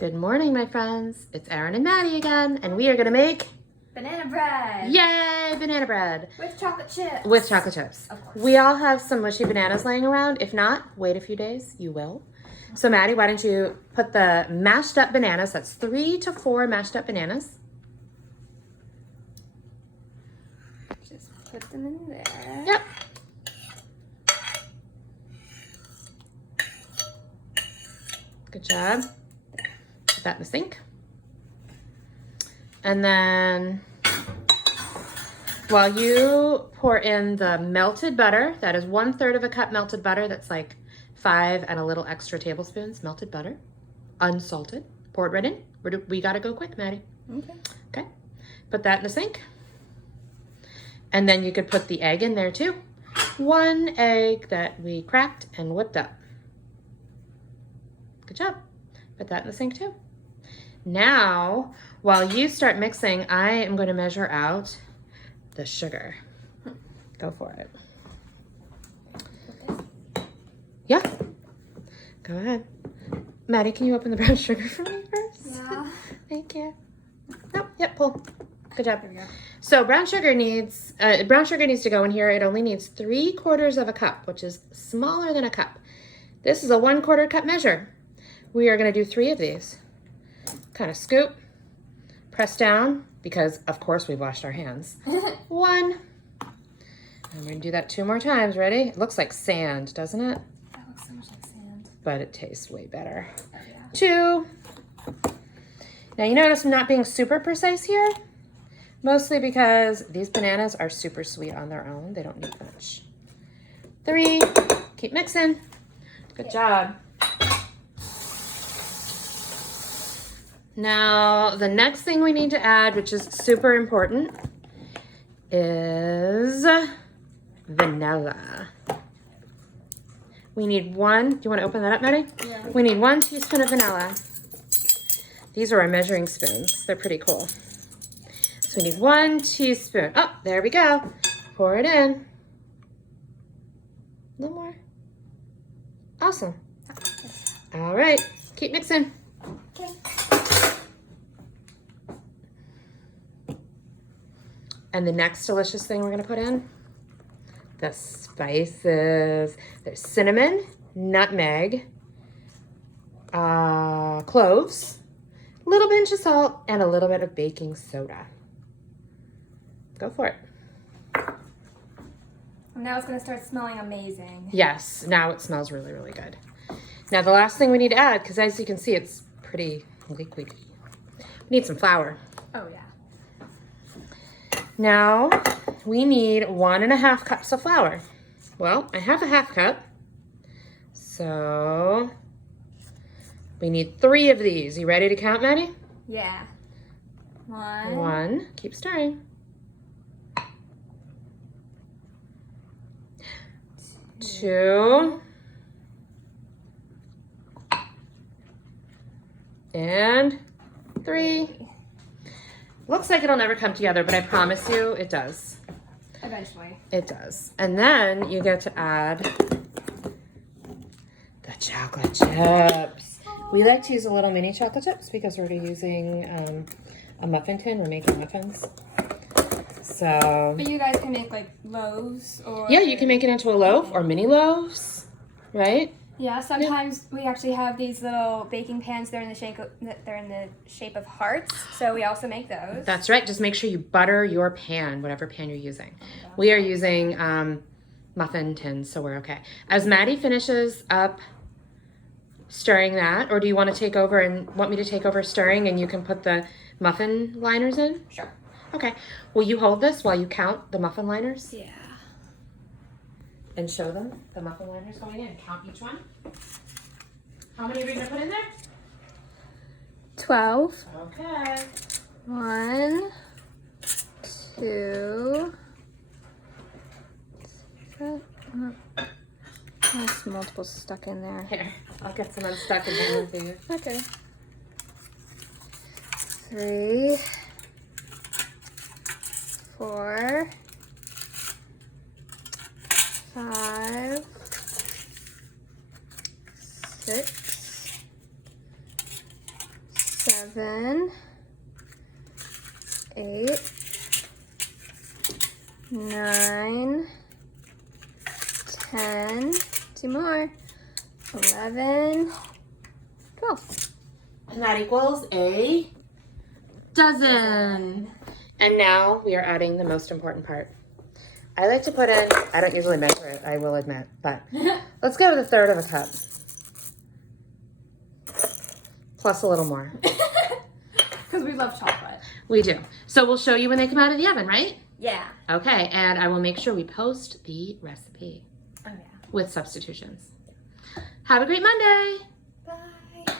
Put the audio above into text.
Good morning, my friends. It's Erin and Maddie again, and we are gonna make banana bread. Yay, banana bread. With chocolate chips. With chocolate chips. Of course. We all have some mushy bananas laying around. If not, wait a few days, you will. So Maddie, why don't you put the mashed up bananas, that's 3 to 4 mashed up bananas. Just put them in there. Yep. Good job. Put that in the sink. And then while you pour in the melted butter, that is 1/3 of a cup melted butter. That's like 5 and a little extra tablespoons melted butter, unsalted. Pour it right in. We gotta go quick, Maddie. Okay. Okay. Put that in the sink. And then you could put the egg in there too. 1 egg that we cracked and whipped up. Good job. Put that in the sink too. Now, while you start mixing, I am going to measure out the sugar. Go for it. Yeah. Go ahead. Maddie, can you open the brown sugar for me first? Yeah. Thank you. Nope. Yep. Pull. Good job. There we go. So brown sugar needs to go in here. It only needs 3/4 of a cup, which is smaller than a cup. This is a 1/4 cup measure. We are going to do 3 of these. Kind of scoop, press down, because of course we've washed our hands. 1. And we're going to do that 2 more times. Ready? It looks like sand, doesn't it? That looks so much like sand. But it tastes way better. Oh, yeah. 2. Now you notice I'm not being super precise here, mostly because these bananas are super sweet on their own. They don't need much. 3. Keep mixing. Good job. Now, the next thing we need to add, which is super important, is vanilla. We need 1, do you want to open that up, Maddie? Yeah. We need 1 teaspoon of vanilla. These are our measuring spoons. They're pretty cool. So we need 1 teaspoon. Oh, there we go. Pour it in. A little more. Awesome. All right, keep mixing. Okay. And the next delicious thing we're gonna put in, the spices. There's cinnamon, nutmeg, cloves, a little pinch of salt, and a little bit of baking soda. Go for it. Now it's gonna start smelling amazing. Yes, now it smells really, really good. Now the last thing we need to add, because as you can see, it's pretty liquidy. We need some flour. Oh yeah. Now, we need 1.5 cups of flour. Well, I have a 1/2 cup, so we need 3 of these. You ready to count, Maddie? Yeah. 1. 1. Keep stirring. 2. And 3. Looks like it'll never come together, but I promise you it does. Eventually. It does. And then you get to add the chocolate chips. We like to use a little mini chocolate chips because we're using a muffin tin. We're making muffins. So, But you guys can make like loaves or... yeah, you can make it into a loaf or mini loaves, right? Yeah, sometimes we actually have these little baking pans. They're in the shape of hearts, so we also make those. That's right. Just make sure you butter your pan, whatever pan you're using. We are using muffin tins, so we're okay. As Maddie finishes up stirring that, or do you want to take over and want me to take over stirring and you can put the muffin liners in? Sure. Okay. Will you hold this while you count the muffin liners? Yeah. And show them the muffin liners going in. Count each one. How many are we going to put in there? 12. Okay. 1, 2. There's multiple stuck in there. Here, I'll get some unstuck and hand them to you. Okay. 3, 4, 5, 6, 7, 8, 9, 10, 2 more, 11, 12. And that equals a dozen. And now we are adding the most important part. I like to put in, I don't usually measure it, I will admit, but let's go with 1/3 of a cup. Plus a little more. Because we love chocolate. We do. So we'll show you when they come out of the oven, right? Yeah. Okay, and I will make sure we post the recipe Oh, yeah. with substitutions. Have a great Monday. Bye.